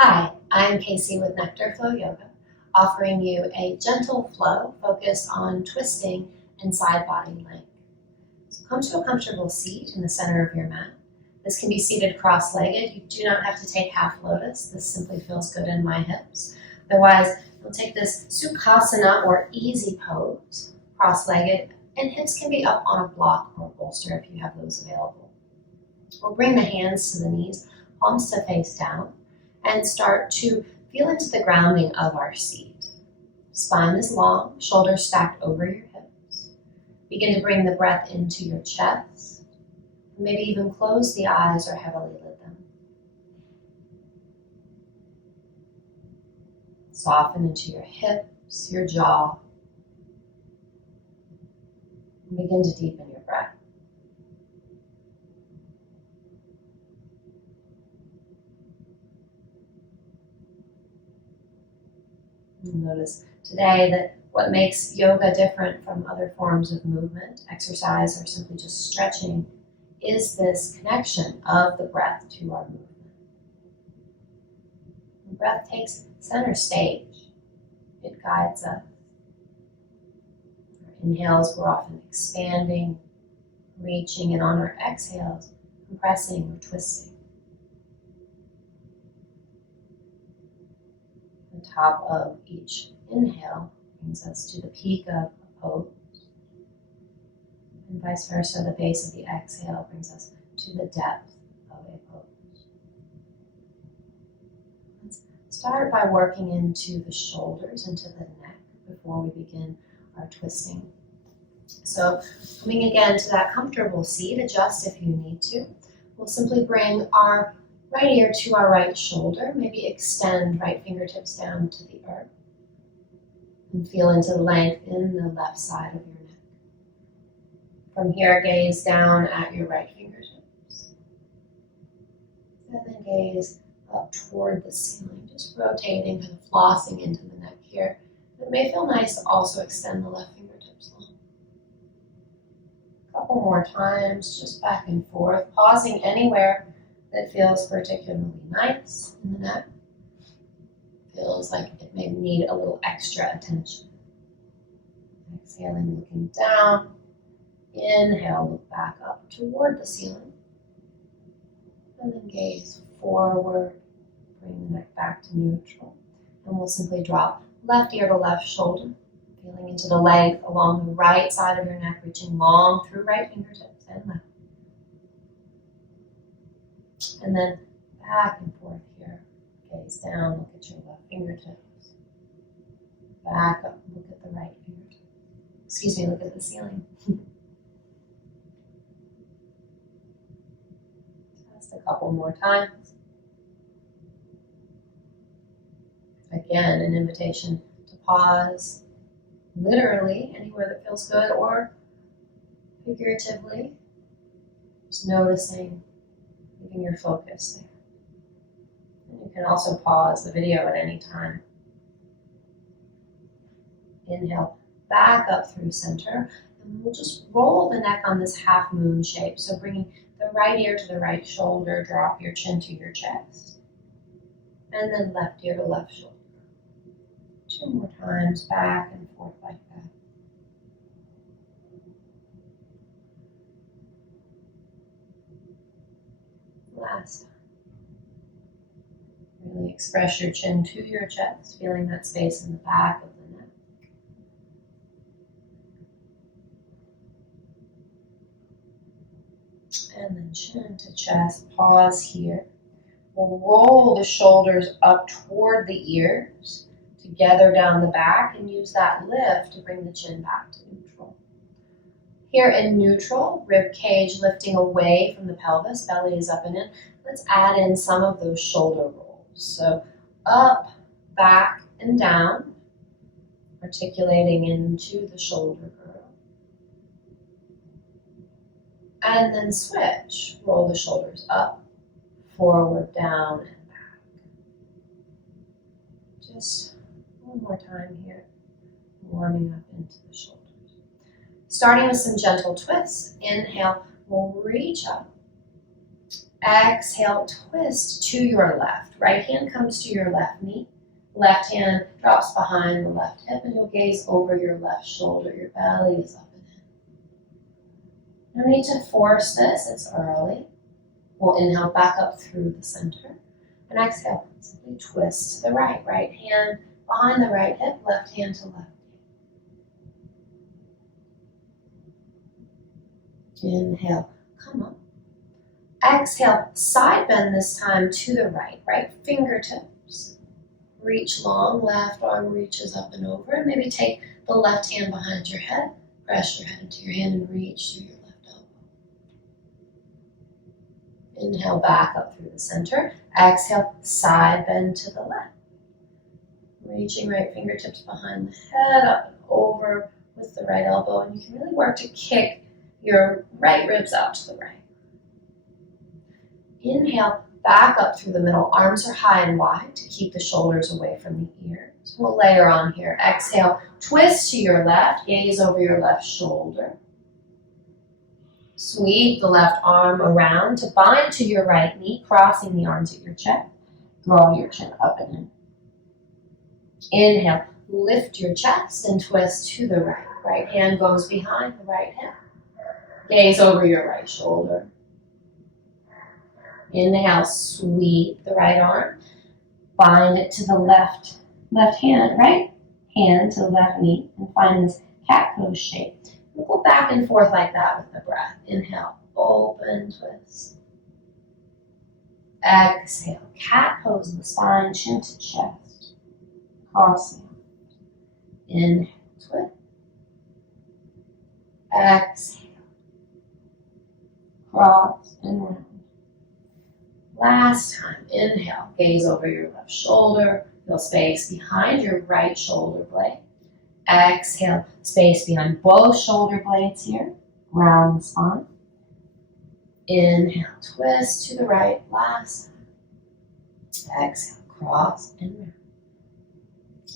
Hi, I'm Casie with Nectar Flow Yoga, offering you a gentle flow focused on twisting and side body length. So come to a comfortable seat in the center of your mat. This can be seated cross-legged. You do not have to take half lotus. This simply feels good in my hips. Otherwise, you'll take this Sukhasana or easy pose, cross-legged, and hips can be up on a block or bolster if you have those available. We'll bring the hands to the knees, palms to face down, and start to feel into the grounding of our seat. Spine is long, shoulders stacked over your hips. Begin to bring the breath into your chest. Maybe even close the eyes or heavily lid them. Soften into your hips, your jaw. And begin to deepen your breath. Notice today that what makes yoga different from other forms of movement, exercise, or simply just stretching is this connection of the breath to our movement. The breath takes center stage. It guides us. Our inhales, we're often expanding, reaching, and on our exhales, compressing or twisting. The top of each inhale brings us to the peak of a pose, and vice versa, the base of the exhale brings us to the depth of a pose. Let's start by working into the shoulders, into the neck, before we begin our twisting. So coming again to that comfortable seat, adjust if you need to. We'll simply bring our right ear to our right shoulder, maybe extend right fingertips down to the earth, and feel into the length in the left side of your neck. From here, gaze down at your right fingertips, and then gaze up toward the ceiling, just rotating, kind of flossing into the neck here. It may feel nice to also extend the left fingertips long. A couple more times, just back and forth, pausing anywhere that feels particularly nice in the neck. Feels like it may need a little extra attention. Exhaling, looking down. Inhale, look back up toward the ceiling. And then gaze forward. Bring the neck back to neutral. And we'll simply drop left ear to left shoulder. Feeling into the length along the right side of your neck, reaching long through right fingertips and left. And then back and forth here. Gaze down, look at your left fingertips. Back up, look at the right fingertips. Look at the ceiling. Just a couple more times. Again, an invitation to pause, literally, anywhere that feels good, or figuratively, just noticing, leaving your focus there. And you can also pause the video at any time. Inhale, back up through center, and we'll just roll the neck on this half moon shape. So bringing the right ear to the right shoulder, drop your chin to your chest, and then left ear to left shoulder. 2 more times, back and forth like that. Last time. Really express your chin to your chest, feeling that space in the back of the neck. And then chin to chest, pause here. We'll roll the shoulders up toward the ears, together down the back, and use that lift to bring the chin back to neutral. Here in neutral, rib cage lifting away from the pelvis, belly is up and in. Let's add in some of those shoulder rolls. So up, back, and down, articulating into the shoulder girdle. And then switch. Roll the shoulders up, forward, down, and back. Just one more time here, warming up into the shoulders. Starting with some gentle twists. Inhale, we'll reach up. Exhale, twist to your left. Right hand comes to your left knee. Left hand drops behind the left hip and you'll gaze over your left shoulder. Your belly is up and in. No need to force this, it's early. We'll inhale back up through the center. And exhale, simply twist to the right. Right hand behind the right hip, left hand to left. Inhale, come up. Exhale, side bend this time to the right. Right fingertips. Reach long, left arm reaches up and over. And maybe take the left hand behind your head. Press your head into your hand and reach through your left elbow. Inhale back up through the center. Exhale, side bend to the left. Reaching right fingertips behind the head, up and over with the right elbow. And you can really work to kick your right ribs out to the right. Inhale, back up through the middle. Arms are high and wide to keep the shoulders away from the ears. We'll layer on here. Exhale, twist to your left, gaze over your left shoulder. Sweep the left arm around to bind to your right knee, crossing the arms at your chest. Draw your chin up and in. Inhale, lift your chest and twist to the right. Right hand goes behind the right hip. Gaze over your right shoulder. Inhale, sweep the right arm. Bind it to the left hand, right hand to the left knee, and find this cat pose shape. We'll go back and forth like that with the breath. Inhale, open, twist. Exhale, cat pose in the spine, chin to chest. Crossing. Inhale, twist. Exhale. Cross and round. Last time, inhale, gaze over your left shoulder, feel space behind your right shoulder blade. Exhale, space behind both shoulder blades here, round the spine. Inhale, twist to the right, last time. Exhale, cross and round.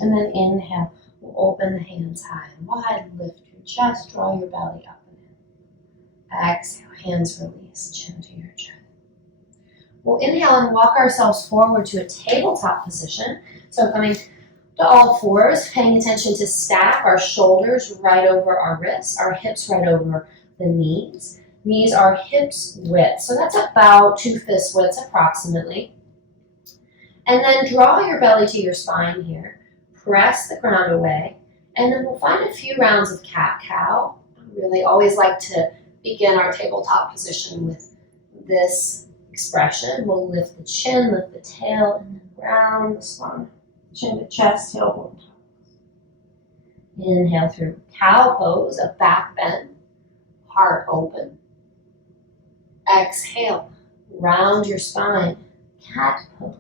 And then inhale, we'll open the hands high and wide, lift your chest, draw your belly up and in. Exhale, hands release, chin to your chest. We'll inhale and walk ourselves forward to a tabletop position. So coming to all fours, paying attention to stack our shoulders right over our wrists, our hips right over the knees. Knees are hips width, so that's about 2 fist widths approximately. And then draw your belly to your spine here. Press the ground away, and then we'll find a few rounds of cat-cow. I really always like to begin our tabletop position with this expression. We'll lift the chin, lift the tail, and then round the spine. Chin to chest, tailbone toes. Inhale through cow pose, a back bend, heart open. Exhale, round your spine, cat pose.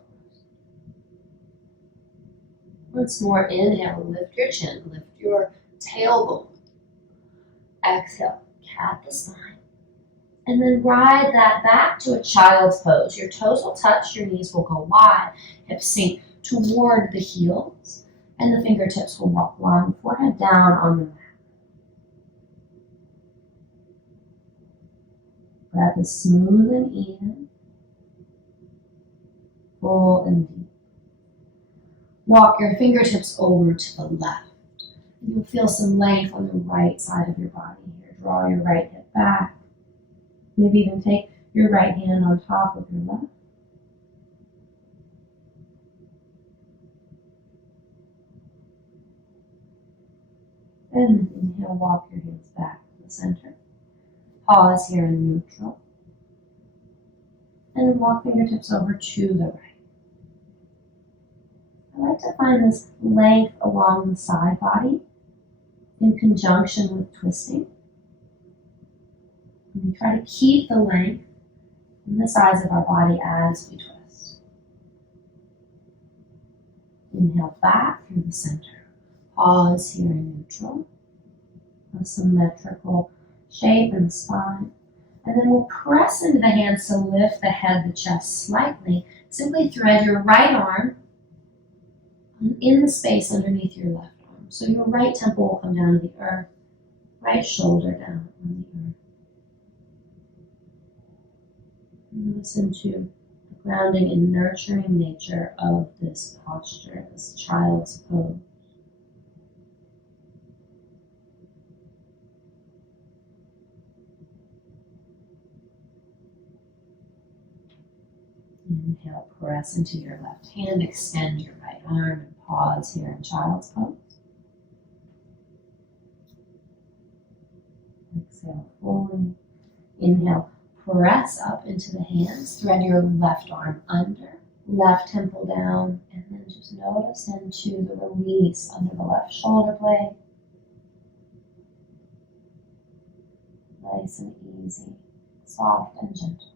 Once more, inhale, lift your chin, lift your tailbone. Exhale, cat the spine. And then ride that back to a child's pose. Your toes will touch, your knees will go wide, hips sink toward the heels, and the fingertips will walk long, forehead down on the mat. Breath is smooth and even, full and deep. Walk your fingertips over to the left. You'll feel some length on the right side of your body here. Draw your right hip back. Maybe even take your right hand on top of your left. And inhale, walk your hands back to the center. Pause here in neutral. And then walk fingertips over to the right. I like to find this length along the side body in conjunction with twisting. And we try to keep the length in the sides of our body as we twist. Inhale back through the center. Pause here in neutral. A symmetrical shape in the spine. And then we'll press into the hands to lift the head, the chest slightly. Simply thread your right arm in the space underneath your left arm. So your right temple will come down to the earth, right shoulder down on the earth. Notice into the grounding and nurturing nature of this posture, this child's pose. Inhale, press into your left hand, extend your right arm, and pause here in child's pose. Exhale fully. Inhale, press up into the hands, thread your left arm under, left temple down, and then just notice into the release under the left shoulder blade. Nice and easy, soft and gentle.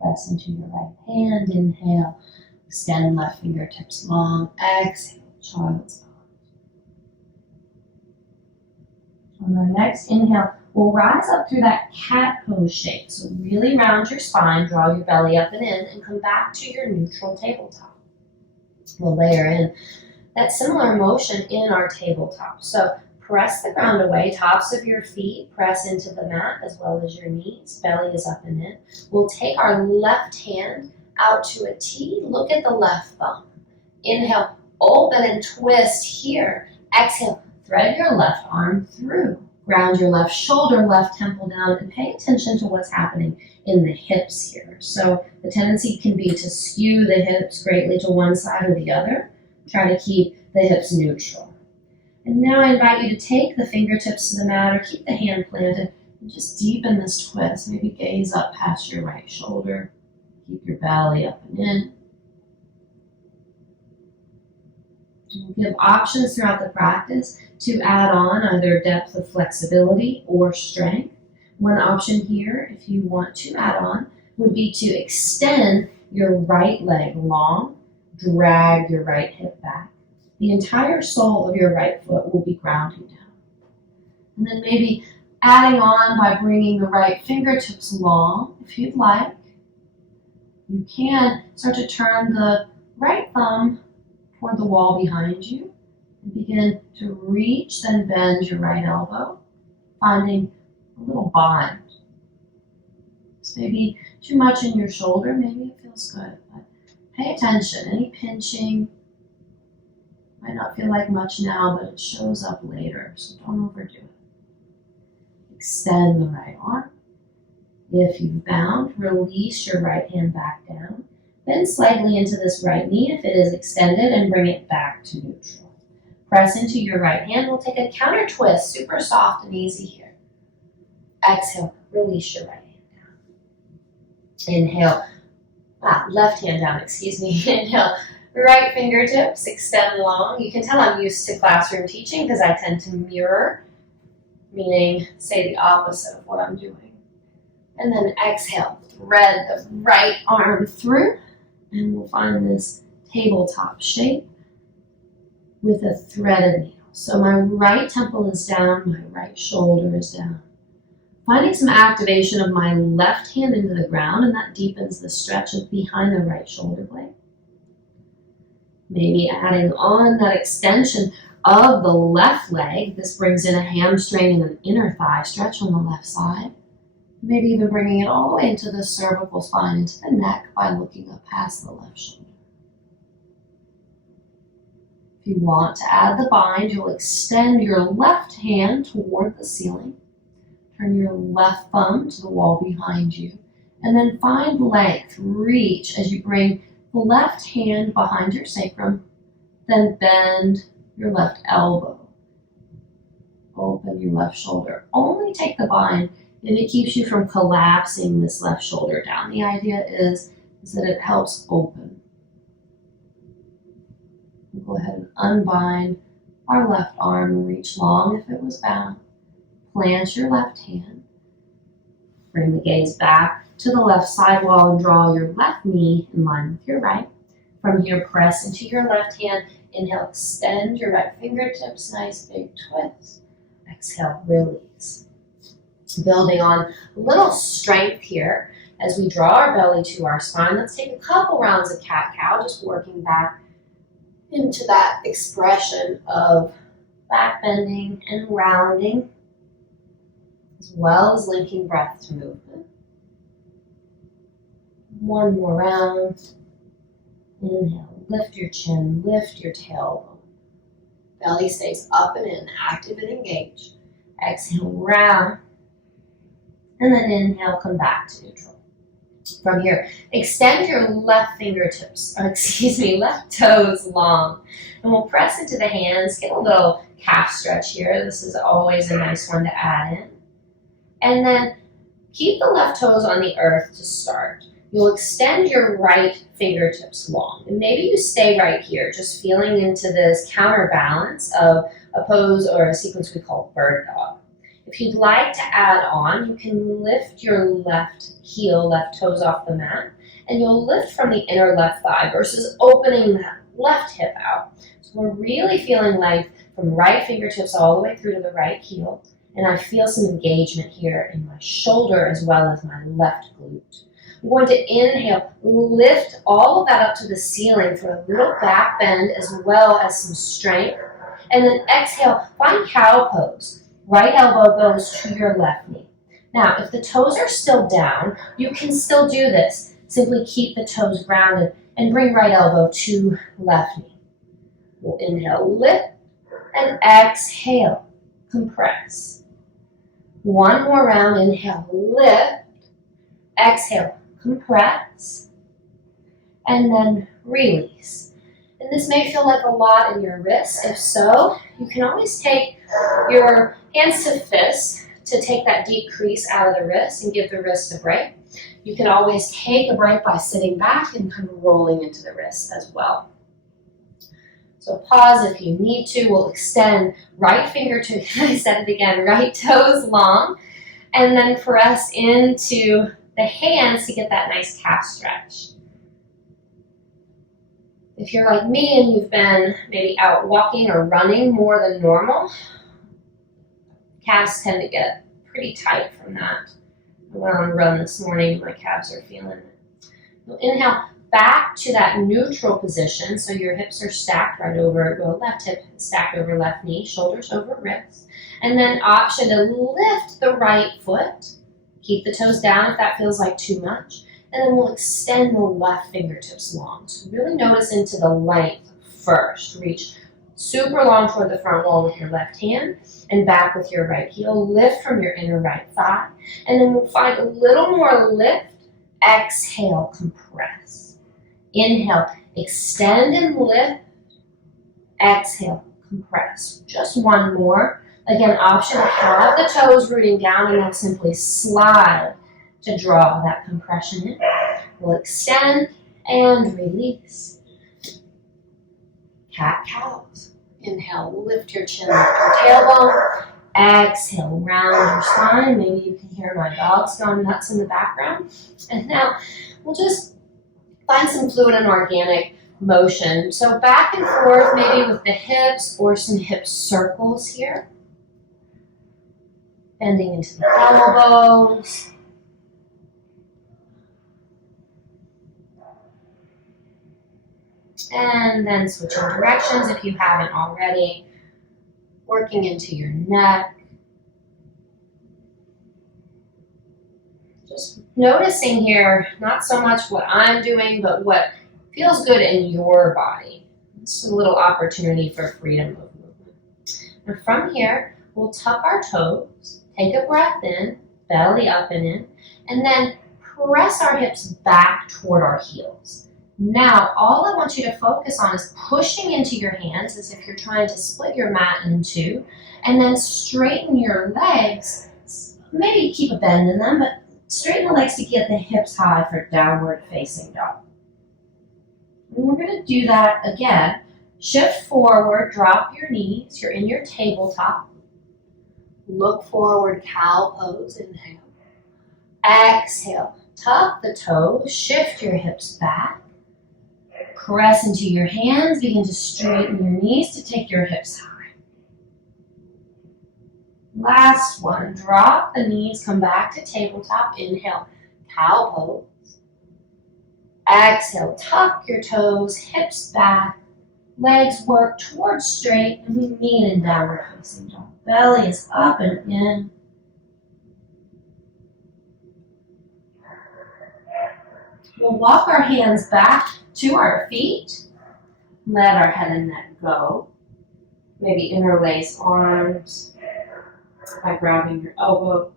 Press into your right hand, inhale, extend left fingertips long, exhale, child's pose. On our next inhale, we'll rise up through that cat pose shape. So really round your spine, draw your belly up and in, and come back to your neutral tabletop. We'll layer in that similar motion in our tabletop. So press the ground away, tops of your feet press into the mat as well as your knees, belly is up and in. We'll take our left hand out to a T, look at the left thumb. Inhale, open and twist here. Exhale, thread your left arm through. Ground your left shoulder, left temple down, and pay attention to what's happening in the hips here. So the tendency can be to skew the hips greatly to one side or the other. Try to keep the hips neutral. And now I invite you to take the fingertips to the mat or keep the hand planted and just deepen this twist. Maybe gaze up past your right shoulder. Keep your belly up and in. And we'll give options throughout the practice to add on either depth of flexibility or strength. One option here, if you want to add on, would be to extend your right leg long, drag your right hip back. The entire sole of your right foot will be grounding down. And then maybe adding on by bringing the right fingertips long, if you'd like. You can start to turn the right thumb toward the wall behind you and begin to reach, then bend your right elbow, finding a little bind. This may be too much in your shoulder, maybe it feels good, but pay attention. Any pinching might not feel like much now, but it shows up later, so don't overdo it. Extend the right arm. If you've bound, release your right hand back down. Bend slightly into this right knee if it is extended and bring it back to neutral. Press into your right hand. We'll take a counter twist, super soft and easy here. Exhale, release your right hand down. Inhale, left hand down, excuse me. Inhale, right fingertips extend long. You can tell I'm used to classroom teaching because I tend to mirror, meaning say the opposite of what I'm doing. And then exhale, thread the right arm through, and we'll find this tabletop shape with a threaded needle. So my right temple is down, my right shoulder is down. Finding some activation of my left hand into the ground, and that deepens the stretch of behind the right shoulder blade. Maybe adding on that extension of the left leg. This brings in a hamstring and an inner thigh stretch on the left side. Maybe even bringing it all the way into the cervical spine, into the neck by looking up past the left shoulder. If you want to add the bind, you'll extend your left hand toward the ceiling. Turn your left thumb to the wall behind you. And then find length, reach as you bring the left hand behind your sacrum. Then bend your left elbow. Open your left shoulder. Only take the bind if it keeps you from collapsing this left shoulder down. The idea is that it helps open. We'll go ahead and unbind our left arm and reach long if it was bound. Plant your left hand. Bring the gaze back to the left side wall and draw your left knee in line with your right. From here, press into your left hand. Inhale, extend your right fingertips, nice big twist. Exhale, release. Building on a little strength here as we draw our belly to our spine. Let's take a couple rounds of cat-cow, just working back into that expression of back bending and rounding, as well as linking breath to movement. One more round. Inhale, lift your chin, lift your tailbone. Belly stays up and in, active and engaged. Exhale, round. And then inhale, come back to neutral. From here, extend your left fingertips, left toes long. And we'll press into the hands, get a little calf stretch here. This is always a nice one to add in. And then keep the left toes on the earth to start. You'll extend your right fingertips long. And maybe you stay right here, just feeling into this counterbalance of a pose or a sequence we call bird dog. If you'd like to add on, you can lift your left heel, left toes off the mat, and you'll lift from the inner left thigh versus opening that left hip out. So we're really feeling length from right fingertips all the way through to the right heel, and I feel some engagement here in my shoulder as well as my left glute. I'm going to inhale, lift all of that up to the ceiling for a little back bend as well as some strength, and then exhale, find cow pose. Right elbow goes to your left knee. Now, if the toes are still down, you can still do this. Simply keep the toes grounded and bring right elbow to left knee. We'll inhale, lift, and exhale, compress. One more round, inhale, lift, exhale, compress, and then release. And this may feel like a lot in your wrists. If so, you can always take your hands to fists to take that deep crease out of the wrist and give the wrist a break. You can always take a break by sitting back and kind of rolling into the wrist as well. So pause if you need to. We'll extend right fingertips, I said it again, right toes long, and then press into the hands to get that nice calf stretch. If you're like me and you've been maybe out walking or running more than normal, calves tend to get pretty tight from that. I went on a run this morning, my calves are feeling it. You'll inhale back to that neutral position, so your hips are stacked right over, well, left hip stacked over left knee, shoulders over wrists, and then option to lift the right foot. Keep the toes down if that feels like too much. And then we'll extend the left fingertips long. So really notice into the length first. Reach super long toward the front wall with your left hand and back with your right heel. Lift from your inner right thigh. And then we'll find a little more lift. Exhale, compress. Inhale, extend and lift. Exhale, compress. Just one more. Again, option to have the toes rooting down and then simply slide to draw that compression in. We'll extend and release. Cat-cows. Inhale, lift your chin, lift your tailbone. Exhale, round your spine. Maybe you can hear my dogs going nuts in the background. And now we'll just find some fluid and organic motion. So back and forth, maybe with the hips or some hip circles here. Bending into the elbows. And then switching directions if you haven't already. Working into your neck. Just noticing here, not so much what I'm doing, but what feels good in your body. It's a little opportunity for freedom of movement. And from here, we'll tuck our toes, take a breath in, belly up and in, and then press our hips back toward our heels. Now, all I want you to focus on is pushing into your hands as if you're trying to split your mat in two, and then straighten your legs. Maybe keep a bend in them, but straighten the legs to get the hips high for downward facing dog. And we're going to do that again. Shift forward, drop your knees. You're in your tabletop. Look forward, cow pose. Inhale. Exhale. Tuck the toes. Shift your hips back. Press into your hands. Begin to straighten your knees to take your hips high. Last one. Drop the knees. Come back to tabletop. Inhale. Cow pose. Exhale. Tuck your toes. Hips back. Legs work towards straight, and we meet in downward facing dog. Belly is up and in. We'll walk our hands back to our feet. Let our head and neck go. Maybe interlace arms by grabbing your elbows.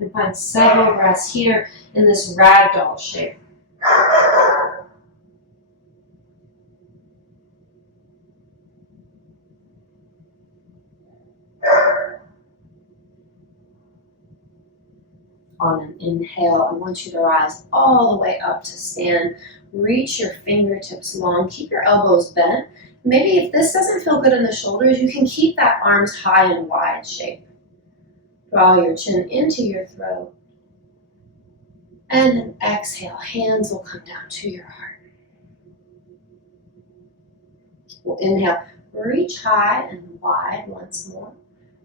And find several breaths here in this ragdoll shape. On an inhale, I want you to rise all the way up to stand. Reach your fingertips long. Keep your elbows bent. Maybe if this doesn't feel good in the shoulders, you can keep that arms high and wide shape. Draw your chin into your throat. And then exhale. Hands will come down to your heart. We'll inhale. Reach high and wide once more.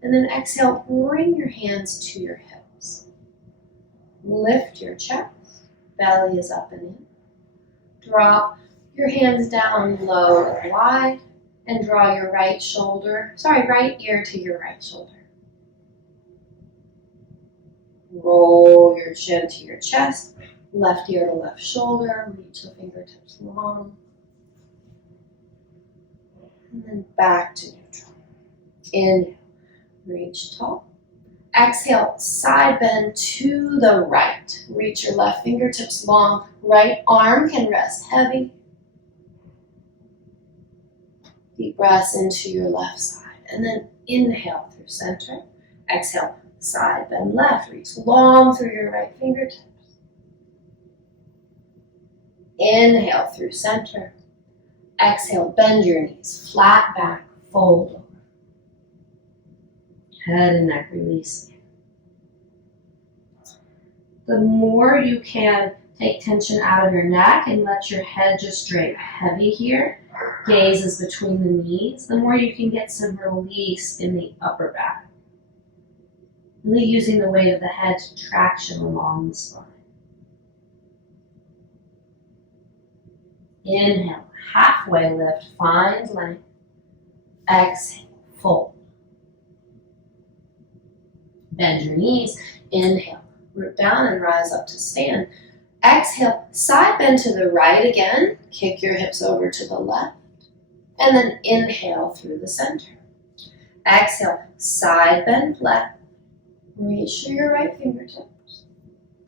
And then exhale. Bring your hands to your hips. Lift your chest. Belly is up and in. Drop your hands down low and wide. And draw your right ear to your right shoulder. Roll your chin to your chest, left ear to left shoulder, reach the fingertips long. And then back to neutral. Inhale, reach tall. Exhale, side bend to the right. Reach your left fingertips long. Right arm can rest heavy. Deep breaths into your left side. And then inhale through center. Exhale. Side bend left, reach long through your right fingertips. Inhale through center. Exhale, bend your knees, flat back, fold over. Head and neck release. The more you can take tension out of your neck and let your head just drape heavy here, gaze is between the knees, the more you can get some release in the upper back. Really using the weight of the head to traction along the spine. Inhale, halfway lift, find length. Exhale, fold. Bend your knees. Inhale, root down and rise up to stand. Exhale, side bend to the right again. Kick your hips over to the left. And then inhale through the center. Exhale, side bend left. Reach through your right fingertips.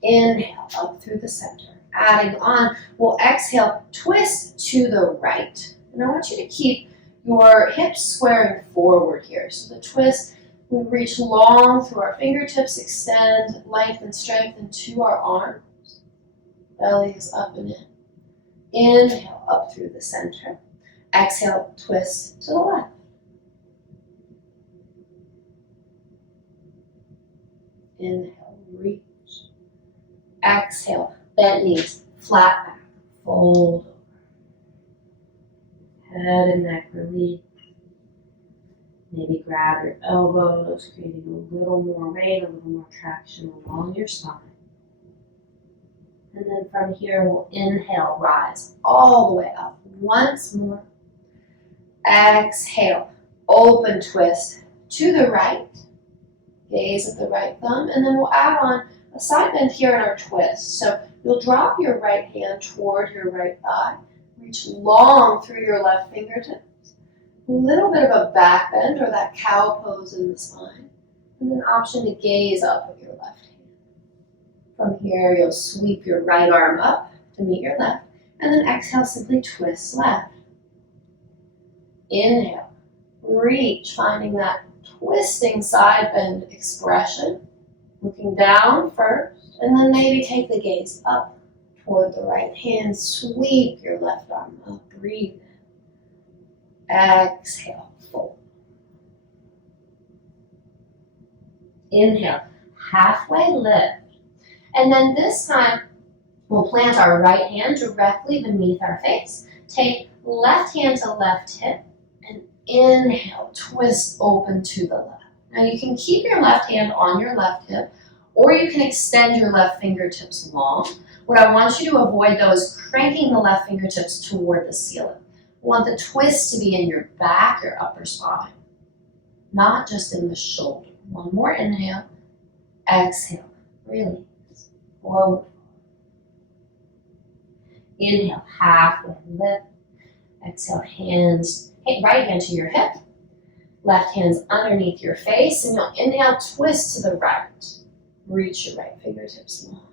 Inhale up through the center. Adding on, we'll exhale, twist to the right. And I want you to keep your hips squaring forward here. So the twist, we reach long through our fingertips, extend length and strength into our arms. Belly is up and in. Inhale up through the center. Exhale, twist to the left. Inhale, reach. Exhale, bent knees, flat back, fold over. Head and neck release. Maybe grab your elbows, creating a little more weight, a little more traction along your spine. And then from here, we'll inhale, rise all the way up. Once more. Exhale, open twist to the right. Gaze at the right thumb, and then we'll add on a side bend here in our twist. So you'll drop your right hand toward your right thigh, reach long through your left fingertips, a little bit of a back bend or that cow pose in the spine, and then option to gaze up with your left hand. From here, you'll sweep your right arm up to meet your left, and then exhale, simply twist left. Inhale, reach, finding that twisting side bend expression, looking down first, and then maybe take the gaze up toward the right hand. Sweep your left arm up, breathe in. Exhale, fold. Inhale, halfway lift. And then this time, we'll plant our right hand directly beneath our face. Take left hand to left hip. Inhale, twist open to the left. Now you can keep your left hand on your left hip, or you can extend your left fingertips long. What I want you to avoid though is cranking the left fingertips toward the ceiling. We want the twist to be in your back, your upper spine, not just in the shoulder. One more inhale, exhale, release, forward. Inhale, halfway lift. Exhale, right hand to your hip. Left hand's underneath your face, and you'll inhale, twist to the right. Reach your right fingertips long.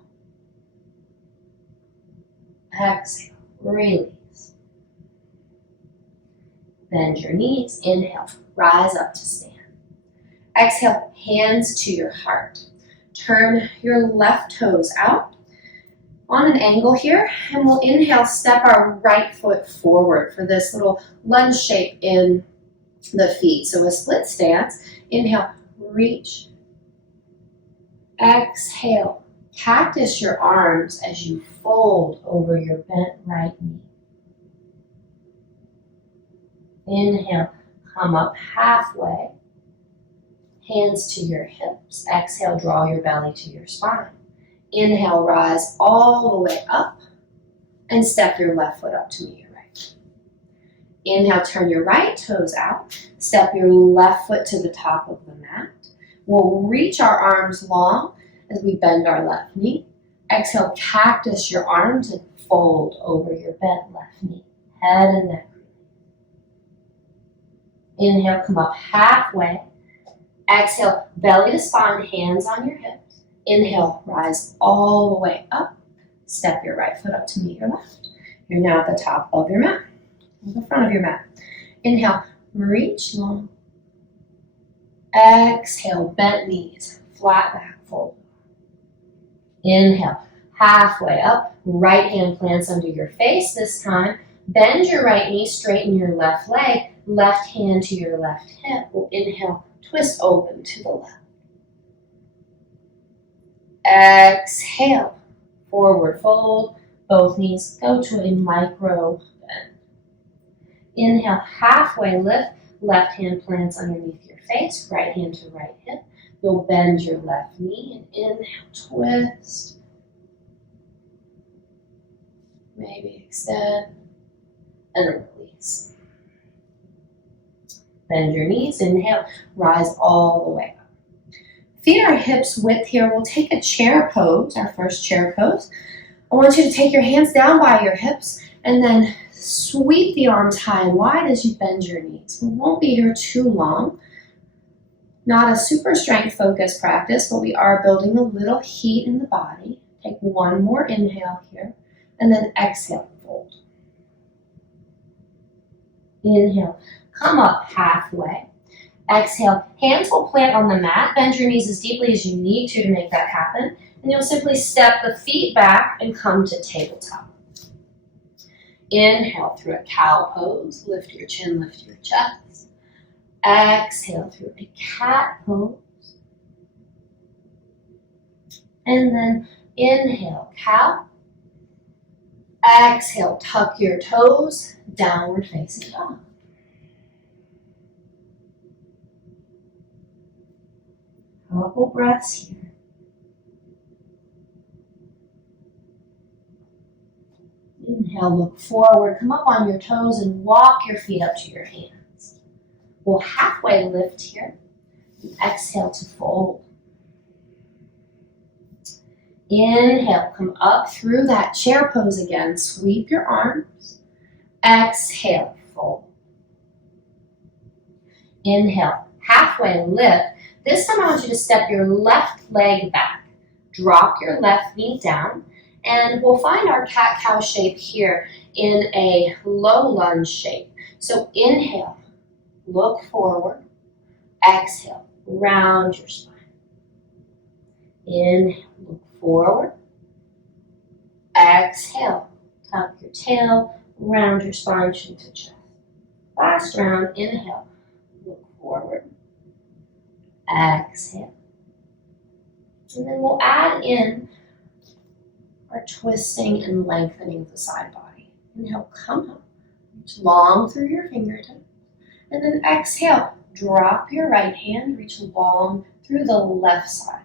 Exhale, release. Bend your knees, inhale, rise up to stand. Exhale, hands to your heart. Turn your left toes out on an angle here, and we'll inhale, step our right foot forward for this little lunge shape in the feet. So a split stance. Inhale, reach. Exhale, cactus your arms as you fold over your bent right knee. Inhale, come up halfway. Hands to your hips. Exhale, draw your belly to your spine. Inhale, rise all the way up and step your left foot up to meet your right. Inhale, turn your right toes out. Step your left foot to the top of the mat. We'll reach our arms long as we bend our left knee. Exhale, cactus your arms and fold over your bent left knee. Head and neck. Inhale, come up halfway. Exhale, belly to spine, hands on your hips. Inhale, rise all the way up. Step your right foot up to meet your left. You're now at the top of your mat, the front of your mat. Inhale, reach long. Exhale, bent knees, flat back, fold. Inhale, halfway up, right hand plants under your face this time. Bend your right knee, straighten your left leg, left hand to your left hip. We'll inhale, twist open to the left. Exhale, forward fold, both knees go to a micro bend. Inhale, halfway lift, left hand plants underneath your face, right hand to right hip. You'll bend your left knee and inhale, twist. Maybe extend and release. Bend your knees, inhale, rise all the way up. Feet are hips width here. We'll take a chair pose, our first chair pose. I want you to take your hands down by your hips and then sweep the arms high and wide as you bend your knees. We won't be here too long. Not a super strength focused practice, but we are building a little heat in the body. Take one more inhale here and then exhale, fold. Inhale, come up halfway. Exhale, hands will plant on the mat. Bend your knees as deeply as you need to make that happen. And you'll simply step the feet back and come to tabletop. Inhale through a cow pose. Lift your chin, lift your chest. Exhale through a cat pose. And then inhale, cow. Exhale, tuck your toes, downward facing dog. Couple breaths here. Inhale, look forward, come up on your toes and walk your feet up to your hands. We'll halfway lift here. And exhale to fold. Inhale, come up through that chair pose again. Sweep your arms. Exhale, fold. Inhale, halfway lift. This time I want you to step your left leg back. Drop your left knee down. And we'll find our cat-cow shape here in a low lunge shape. So inhale, look forward. Exhale, round your spine. Inhale, look forward. Exhale, tuck your tail, round your spine, chin to chest. Last round, inhale, look forward. Exhale. And then we'll add in our twisting and lengthening of the side body. Inhale, come up, reach long through your fingertips. And then exhale, drop your right hand, reach long through the left side.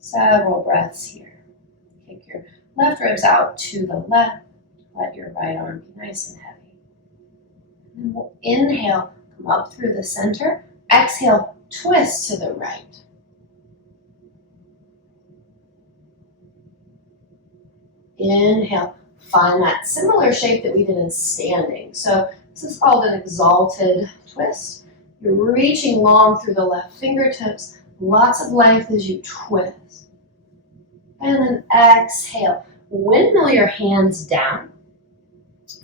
Several breaths here. Kick your Left ribs out to the left. Let your right arm be nice and heavy. And we'll inhale, come up through the center. Exhale, twist to the right. Inhale, find that similar shape that we did in standing. So this is called an exalted twist. You're reaching long through the left fingertips, lots of length as you twist. And then exhale, windmill your hands down.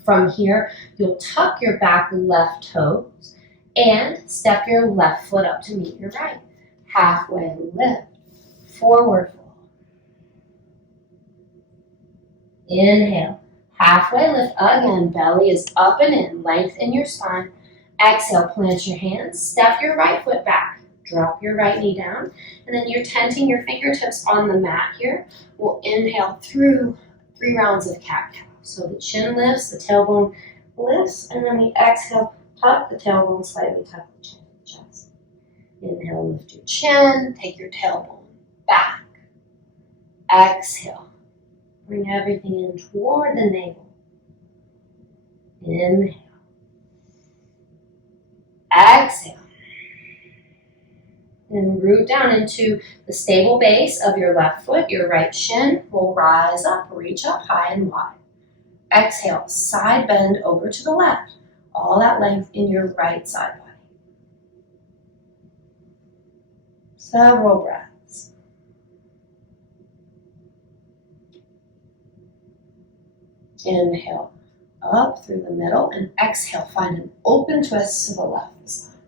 From here, you'll tuck your back left toes and step your left foot up to meet your right. Halfway lift, forward fold. Inhale, halfway lift again, belly is up and in, length in your spine. Exhale, plant your hands, step your right foot back, drop your right knee down, and then you're tenting your fingertips on the mat here. We'll inhale through 3 rounds of cat-cow. So the chin lifts, the tailbone lifts, and then we exhale, tuck the tailbone, slightly tuck the chin to the chest. Inhale, lift your chin, take your tailbone back. Exhale, bring everything in toward the navel. Inhale. Exhale. And root down into the stable base of your left foot. Your right shin will rise up, reach up high and wide. Exhale, side bend over to the left. All that length in your right side body. Several breaths. Inhale up through the middle and exhale, find an open twist to the left this time.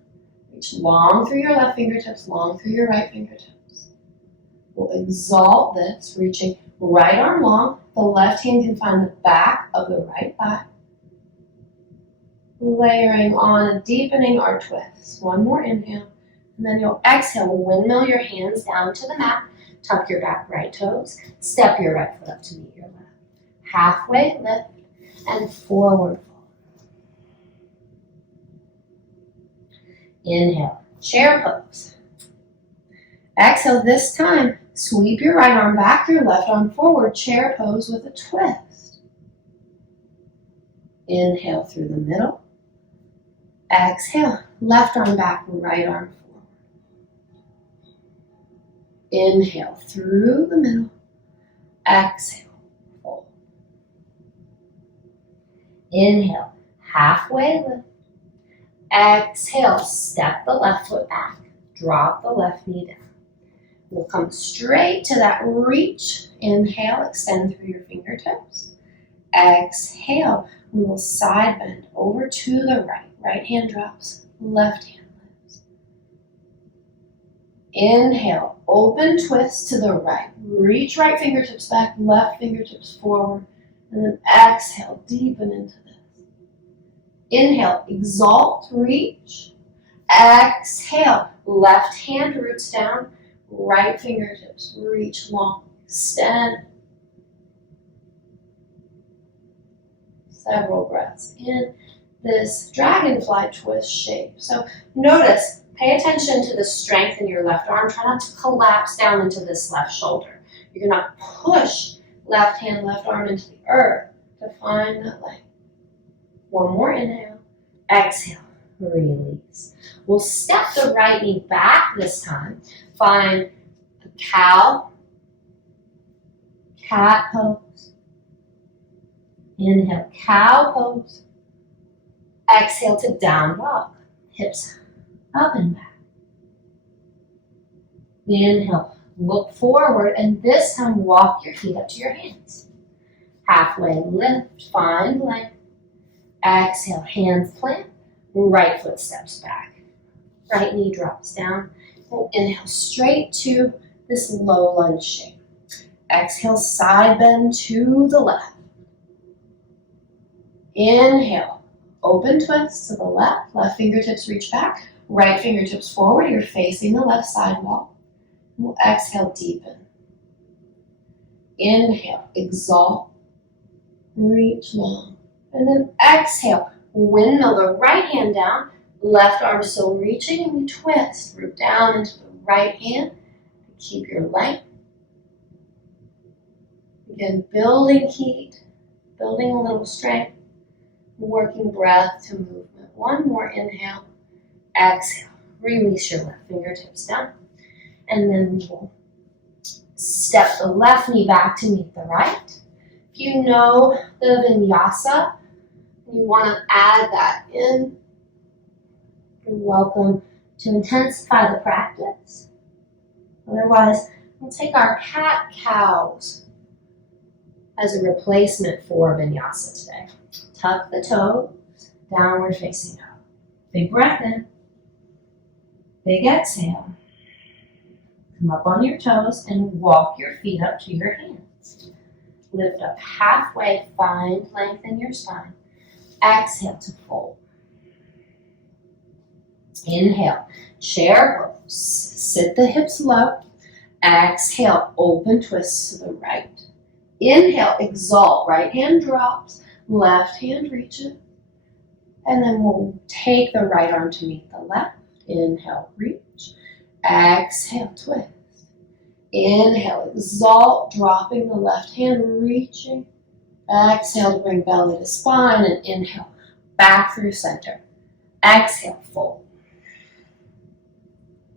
Reach long through your left fingertips, long through your right fingertips. We'll exalt this, reaching right arm long. The left hand can find the back of the right thigh. Layering on and deepening our twist. One more inhale. And then you'll exhale, windmill your hands down to the mat. Tuck your back right toes. Step your right foot up to meet your left. Halfway lift and forward fold. Inhale, chair pose. Exhale, this time, sweep your right arm back, your left arm forward, chair pose with a twist. Inhale through the middle. Exhale, left arm back, right arm forward. Inhale through the middle. Exhale, fold. Inhale, halfway lift. Exhale, step the left foot back. Drop the left knee down. We'll come straight to that reach. Inhale, extend through your fingertips. Exhale, we will side bend over to the right. Right hand drops, left hand lifts. Inhale, open twist to the right. Reach right fingertips back, left fingertips forward. And then exhale, deepen into this. Inhale, exalt, reach. Exhale, left hand roots down, right fingertips reach long, extend. Several breaths in this dragonfly twist shape. So notice, pay attention to the strength in your left arm. Try not to collapse down into this left shoulder. You're gonna push left hand, left arm into the earth to find that length. One more inhale, exhale, release. We'll step the right knee back this time. Find the cow, cat pose. Inhale, cow pose. Exhale to down dog. Hips up and back. Inhale, look forward, and this time walk your feet up to your hands. Halfway lift, find length. Exhale, hands plant. Right foot steps back. Right knee drops down. We'll inhale straight to this low lunge shape. Exhale, side bend to the left. Inhale, open twist to the left. Left fingertips reach back. Right fingertips forward. You're facing the left side wall. We'll exhale, deepen. Inhale, exalt. Reach long. And then exhale, windmill the right hand down. Left arm still reaching, and we twist. Root down into the right hand. Keep your length. Again, building heat, building a little strength, working breath to movement. One more inhale, exhale. Release your left fingertips down. And then we'll step the left knee back to meet the right. If you know the vinyasa, you want to add that in, you're welcome to intensify the practice. Otherwise, we'll take our cat-cows as a replacement for vinyasa today. Tuck the toes, downward facing dog. Big breath in, big exhale. Come up on your toes and walk your feet up to your hands. Lift up halfway, find length in your spine. Exhale to fold. Inhale, chair pose. Sit the hips low. Exhale, open twist to the right. Inhale, exalt. Right hand drops, left hand reaches. And then we'll take the right arm to meet the left. Inhale, reach. Exhale, twist. Inhale, exalt, dropping the left hand, reaching. Exhale to bring belly to spine, and inhale, back through center. Exhale, fold.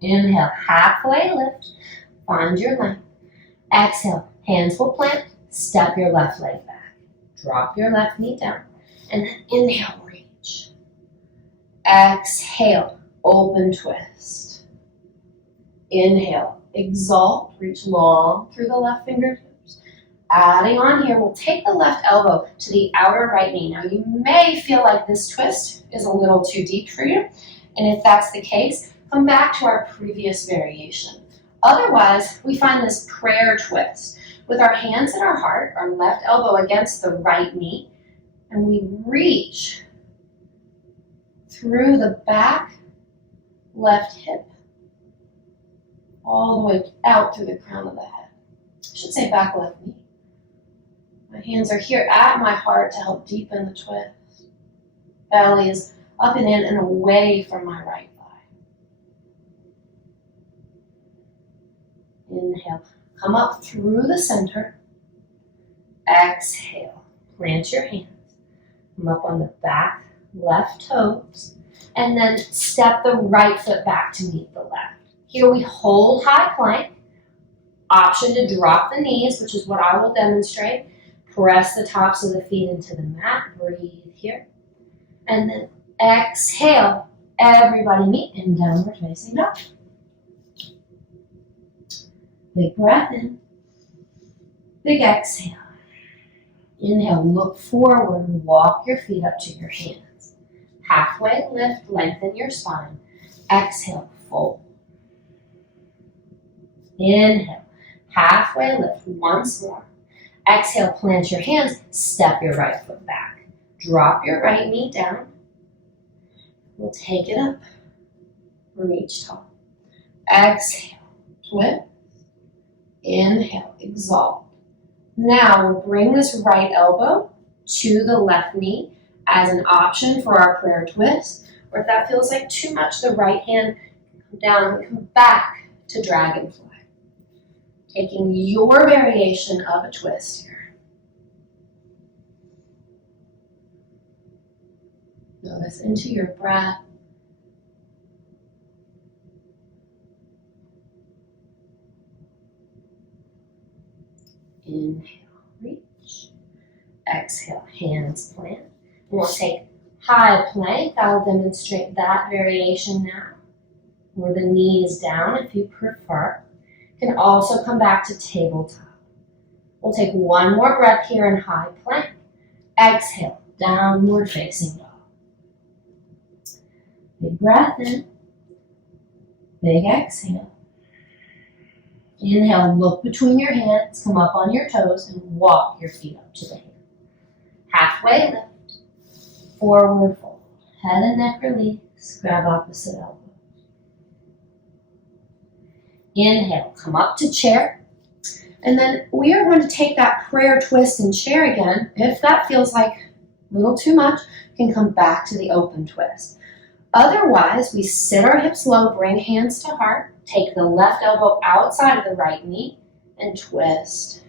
Inhale, halfway lift, find your length. Exhale, hands will plant, step your left leg back. Drop your left knee down, and then inhale, reach. Exhale, open twist. Inhale, exalt, reach long through the left fingertips. Adding on here, we'll take the left elbow to the outer right knee. Now you may feel like this twist is a little too deep for you, and if that's the case, come back to our previous variation. Otherwise, we find this prayer twist with our hands at our heart, our left elbow against the right knee, and we reach through the back left hip, all the way out through the crown of the head. I should say back left knee. My hands are here at my heart to help deepen the twist. Belly is up and in and away from my right thigh. Inhale, come up through the center. Exhale, plant your hands. Come up on the back left toes. And then step the right foot back to meet the left. Here we hold high plank. Option to drop the knees, which is what I will demonstrate. Press the tops of the feet into the mat. Breathe here. And then exhale. Everybody meet in downward facing dog. Big breath in. Big exhale. Inhale, look forward. Walk your feet up to your hands. Halfway lift, lengthen your spine. Exhale, fold. Inhale, halfway lift once more. Exhale, plant your hands, step your right foot back. Drop your right knee down. We'll take it up, reach tall. Exhale, twist. Inhale, exalt. Now we'll bring this right elbow to the left knee as an option for our prayer twist. Or if that feels like too much, the right hand come down and come back to dragonfly. Taking your variation of a twist here. Notice into your breath. Inhale, reach. Exhale, hands plant. And we'll take high plank. I'll demonstrate that variation now. Or the knees down if you prefer. Can also come back to tabletop. We'll take one more breath here in high plank. Exhale, downward facing dog. Big breath in. Big exhale. Inhale, look between your hands, come up on your toes, and walk your feet up to the hip. Halfway lift. Forward fold. Head and neck release. Grab opposite elbow. Inhale, come up to chair. And then we are going to take that prayer twist and chair again. If that feels like a little too much, you can come back to the open twist. Otherwise, we sit our hips low, bring hands to heart, take the left elbow outside of the right knee, and twist.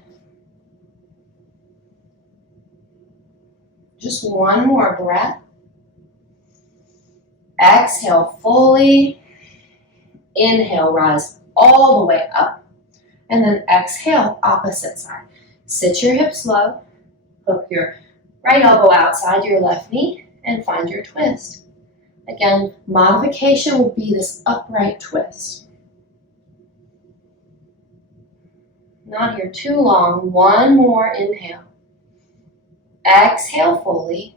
Just one more breath. Exhale fully. Inhale, rise all the way up. And then exhale, opposite side. Sit your hips low. Hook your right elbow outside your left knee and find your twist. Again, modification will be this upright twist. Not here too long. One more inhale. Exhale fully.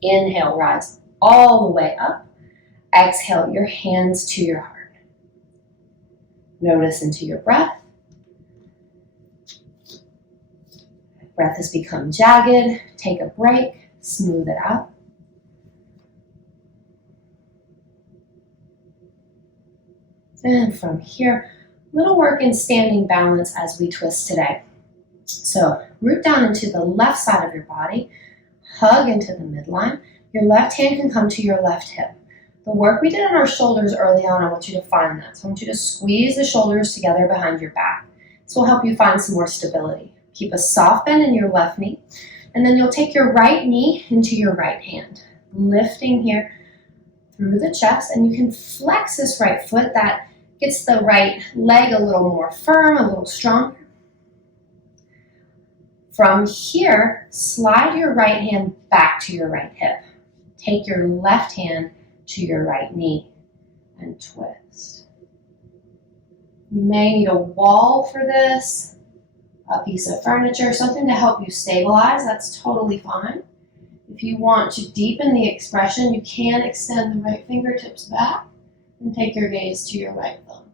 Inhale, rise all the way up. Exhale your hands to your heart. Notice into your breath. Breath has become jagged. Take a break. Smooth it out. And from here, little work in standing balance as we twist today. So root down into the left side of your body, hug into the midline. Your left hand can come to your left hip. The work we did on our shoulders early on, I want you to find that. So I want you to squeeze the shoulders together behind your back. This will help you find some more stability. Keep a soft bend in your left knee, and then you'll take your right knee into your right hand, lifting here through the chest, and you can flex this right foot. That gets the right leg a little more firm, a little stronger. From here, slide your right hand back to your right hip. Take your left hand to your right knee and twist. You may need a wall for this, a piece of furniture, something to help you stabilize. That's totally fine. If you want to deepen the expression, you can extend the right fingertips back and take your gaze to your right thumb.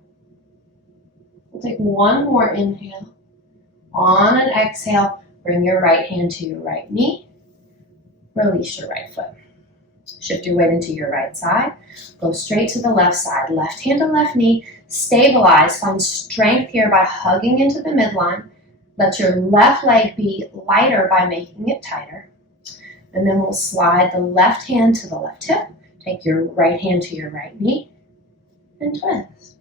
We'll take one more inhale. On an exhale, bring your right hand to your right knee. Release your right foot. Shift your weight into your right side. Go straight to the left side. Left hand to left knee. Stabilize. Find strength here by hugging into the midline. Let your left leg be lighter by making it tighter. And then we'll slide the left hand to the left hip. Take your right hand to your right knee and twist.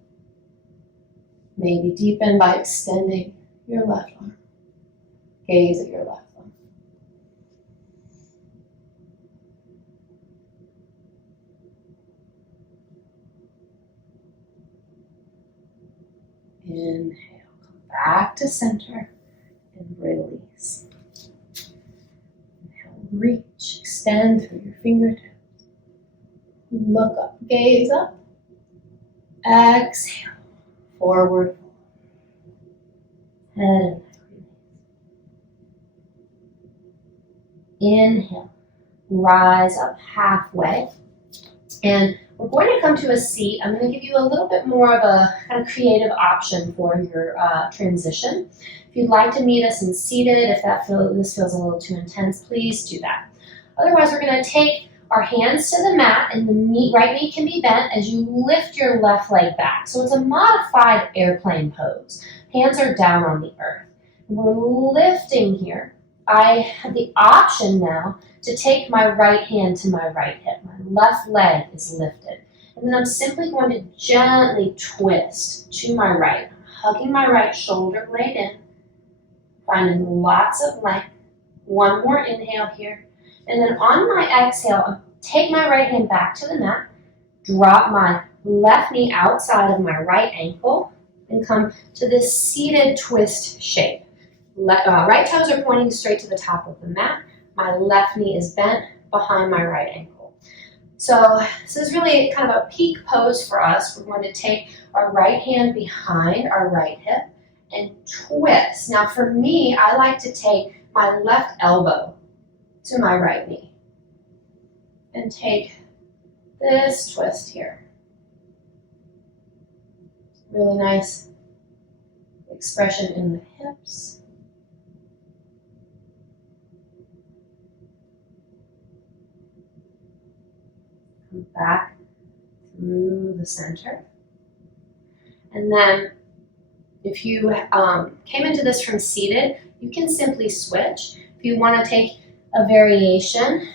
Maybe deepen by extending your left arm. Gaze at your left thumb. Inhale, come back to center and release. Inhale, reach, extend through your fingertips. Look up, gaze up. Exhale, forward fold. And inhale, rise up halfway. And we're going to come to a seat. I'm going to give you a little bit more of a kind of creative option for your transition. If you'd like to meet us in seated, if this feels a little too intense, please do that. Otherwise, we're going to take our hands to the mat, and the right knee can be bent as you lift your left leg back. So it's a modified airplane pose. Hands are down on the earth. We're lifting here. I have the option now to take my right hand to my right hip. My left leg is lifted. And then I'm simply going to gently twist to my right. I'm hugging my right shoulder blade in, finding lots of length. One more inhale here. And then on my exhale, I'll take my right hand back to the mat, drop my left knee outside of my right ankle, and come to this seated twist shape. Right toes are pointing straight to the top of the mat. My left knee is bent behind my right ankle. So this is really kind of a peak pose for us. We're going to take our right hand behind our right hip and twist. Now for me, I like to take my left elbow to my right knee and take this twist here. Really nice expression in the hips. Come back through the center. And then if you came into this from seated, you can simply switch. If you want to take a variation,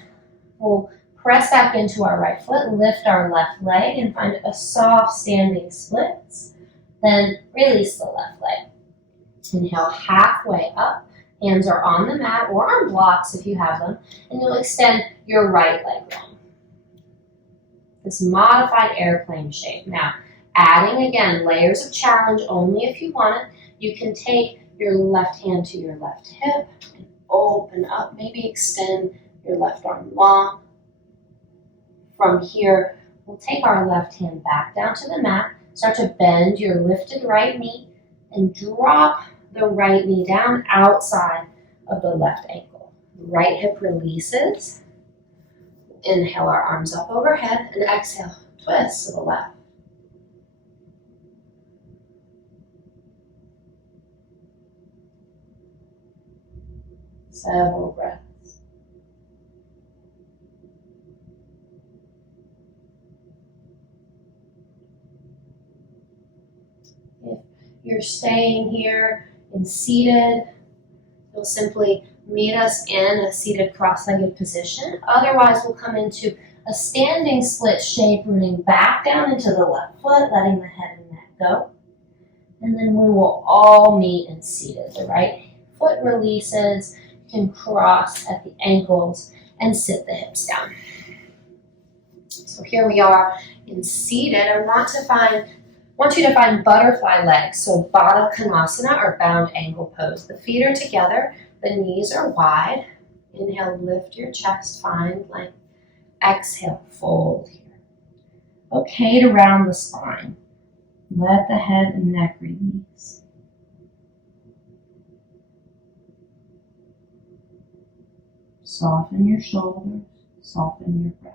we'll press back into our right foot, lift our left leg, and find a soft standing splits. Then release the left leg. Inhale halfway up. Hands are on the mat or on blocks if you have them, and you'll extend your right leg long. This modified airplane shape. Now, adding again layers of challenge only if you want it. You can take your left hand to your left hip and open up, maybe extend your left arm long. From here, we'll take our left hand back down to the mat, start to bend your lifted right knee, and drop the right knee down outside of the left ankle. Right hip releases. Inhale our arms up overhead, and exhale, twist to the left. Several breaths. If you're staying here in seated, you'll simply meet us in a seated cross-legged position. Otherwise, we'll come into a standing split shape, rooting back down into the left foot, letting the head and neck go. And then we will all meet in seated. The right foot releases, you can cross at the ankles and sit the hips down. So here we are in seated. I want you to find butterfly legs, so Baddha Konasana or bound ankle pose. The feet are together, the knees are wide. Inhale, lift your chest, find length. Exhale, fold here. Okay to round the spine. Let the head and neck release. Soften your shoulders, soften your breath.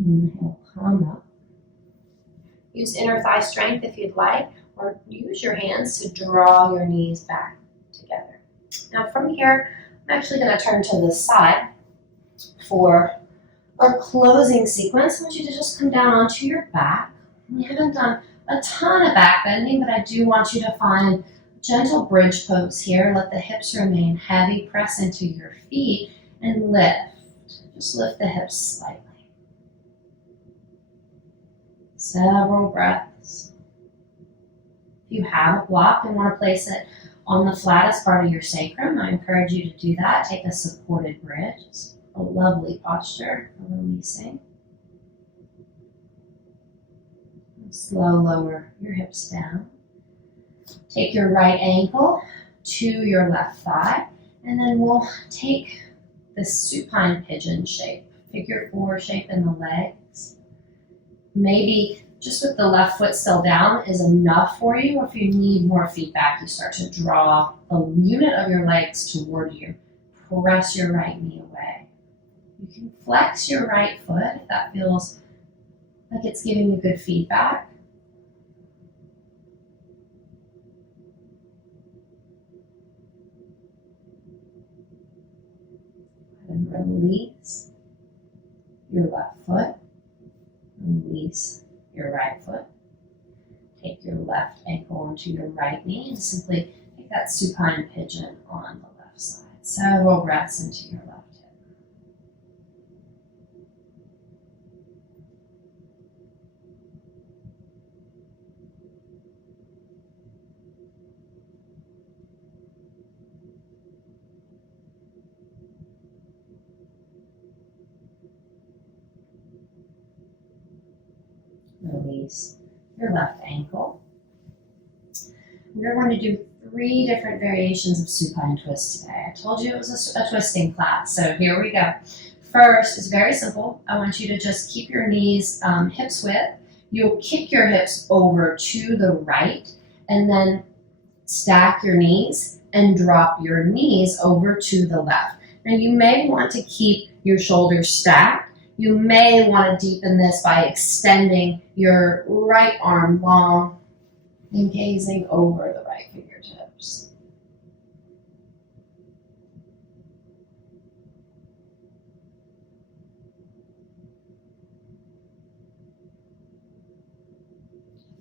Inhale, come up. Use inner thigh strength if you'd like, or use your hands to draw your knees back together. Now from here, I'm actually going to turn to the side for our closing sequence. I want you to just come down onto your back. We haven't done a ton of back bending, but I do want you to find gentle bridge pose here. Let the hips remain heavy, press into your feet, and lift. Just lift the hips slightly. Several breaths. If you have a block and want to place it on the flattest part of your sacrum, I encourage you to do that. Take a supported bridge. It's a lovely posture for releasing. And slow lower your hips down. Take your right ankle to your left thigh, and then we'll take this supine pigeon shape, figure 4 shape in the legs. Maybe just with the left foot still down is enough for you, or if you need more feedback, you start to draw the unit of your legs toward you. Press your right knee away. You can flex your right foot if that feels like it's giving you good feedback. And release your left foot. Release your right foot. Take your left ankle onto your right knee and simply take that supine pigeon on the left side. Several breaths into your left hip. Release your left ankle. We're going to do 3 different variations of supine twist today. I told you it was a twisting class, so here we go. First, it's very simple. I want you to just keep your knees hips width. You'll kick your hips over to the right, and then stack your knees and drop your knees over to the left. Now you may want to keep your shoulders stacked. You may want to deepen this by extending your right arm long and gazing over the right fingertips.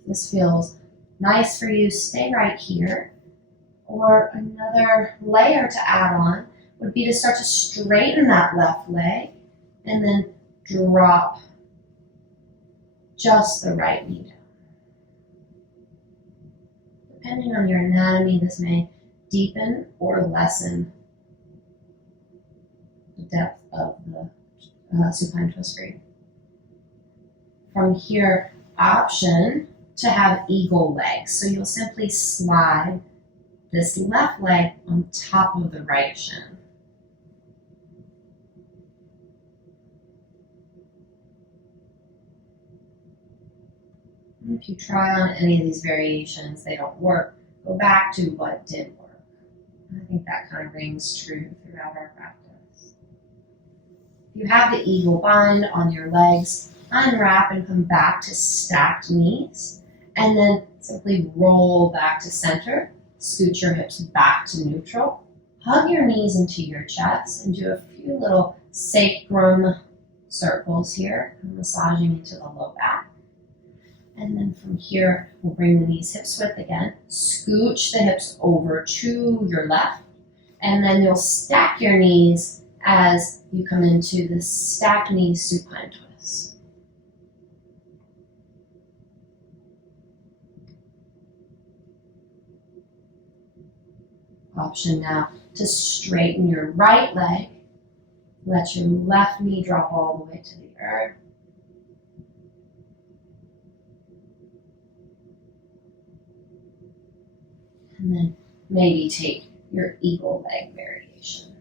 If this feels nice for you, stay right here. Or another layer to add on would be to start to straighten that left leg and then drop just the right knee down. Depending on your anatomy, this may deepen or lessen the depth of the supine twist for you. From here, option to have eagle legs. So you'll simply slide this left leg on top of the right shin. If you try on any of these variations, they don't work, go back to what did work. I think that kind of rings true throughout our practice. If you have the eagle bind on your legs, unwrap and come back to stacked knees, and then simply roll back to center, scoot your hips back to neutral, hug your knees into your chest, and do a few little sacrum circles here, massaging into the low back. And then from here, we'll bring the knees hips width again. Scooch the hips over to your left. And then you'll stack your knees as you come into the stacked knee supine twist. Option now to straighten your right leg. Let your left knee drop all the way to the earth. And then maybe take your eagle leg variation.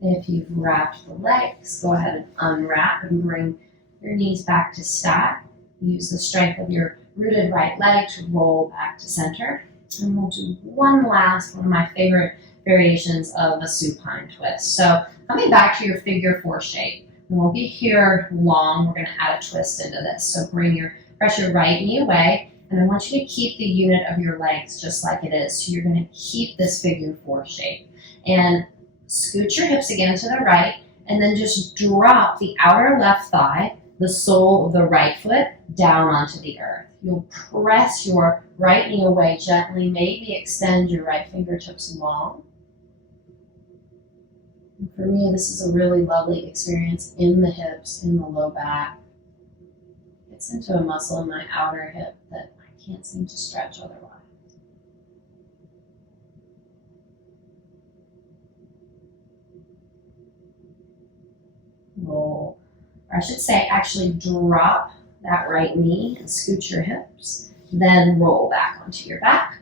If you've wrapped the legs, go ahead and unwrap and bring your knees back to stack. Use the strength of your rooted right leg to roll back to center. And we'll do one of my favorite variations of a supine twist. So coming back to your figure four shape, we won't be here long. We're going to add a twist into this. So press your right knee away, and I want you to keep the unit of your legs just like it is. So you're going to keep this figure four shape. And scoot your hips again to the right, and then just drop the outer left thigh, the sole of the right foot, down onto the earth. You'll press your right knee away gently, maybe extend your right fingertips long. And for me, this is a really lovely experience in the hips, in the low back. It's into a muscle in my outer hip that I can't seem to stretch otherwise. Roll, or I should say actually drop that right knee and scoot your hips, then roll back onto your back.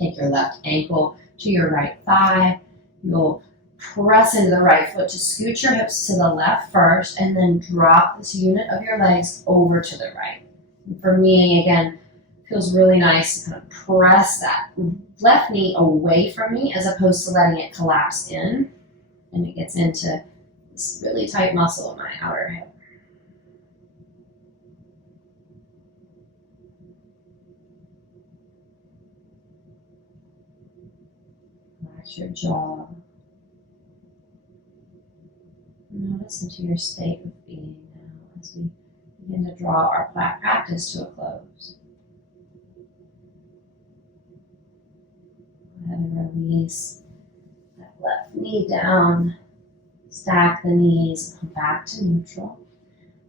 Take your left ankle to your right thigh. You'll press into the right foot to scoot your hips to the left first, and then drop this unit of your legs over to the right. And for me, again, it feels really nice to kind of press that left knee away from me as opposed to letting it collapse in, and it gets into this really tight muscle in my outer hip. Relax your jaw. Notice into your state of being now as we begin to draw our practice to a close. Go ahead and release that left knee down. Stack the knees, come back to neutral.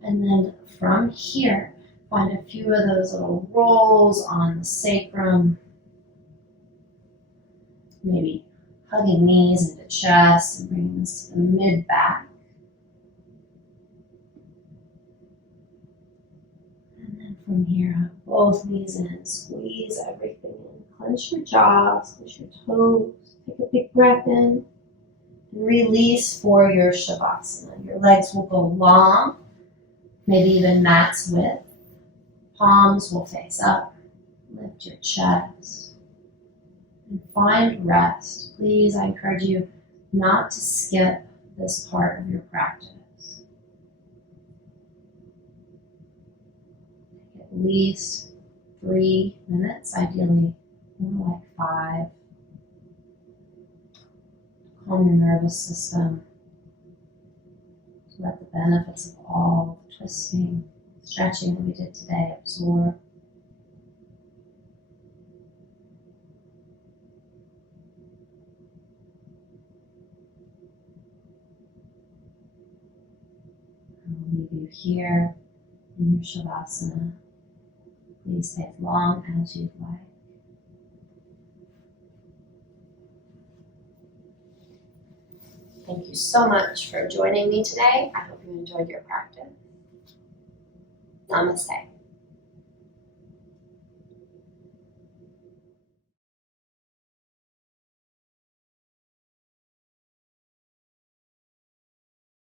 And then from here, find a few of those little rolls on the sacrum. Maybe hugging knees into chest and bringing this to the mid-back. And then from here, hug both knees in, squeeze everything in. Clench your jaws, clench your toes, take a big breath in. Release for your Shavasana. Your legs will go long, maybe even mat's width. Palms will face up. Lift your chest. And find rest. Please, I encourage you not to skip this part of your practice. Take at least 3 minutes, ideally more like 5. Calm your nervous system. Let the benefits of all the twisting, stretching that we did today. Absorb. I'll leave you here in your Shavasana. Please stay as long as you'd like. Thank you so much for joining me today. I hope you enjoyed your practice. Namaste.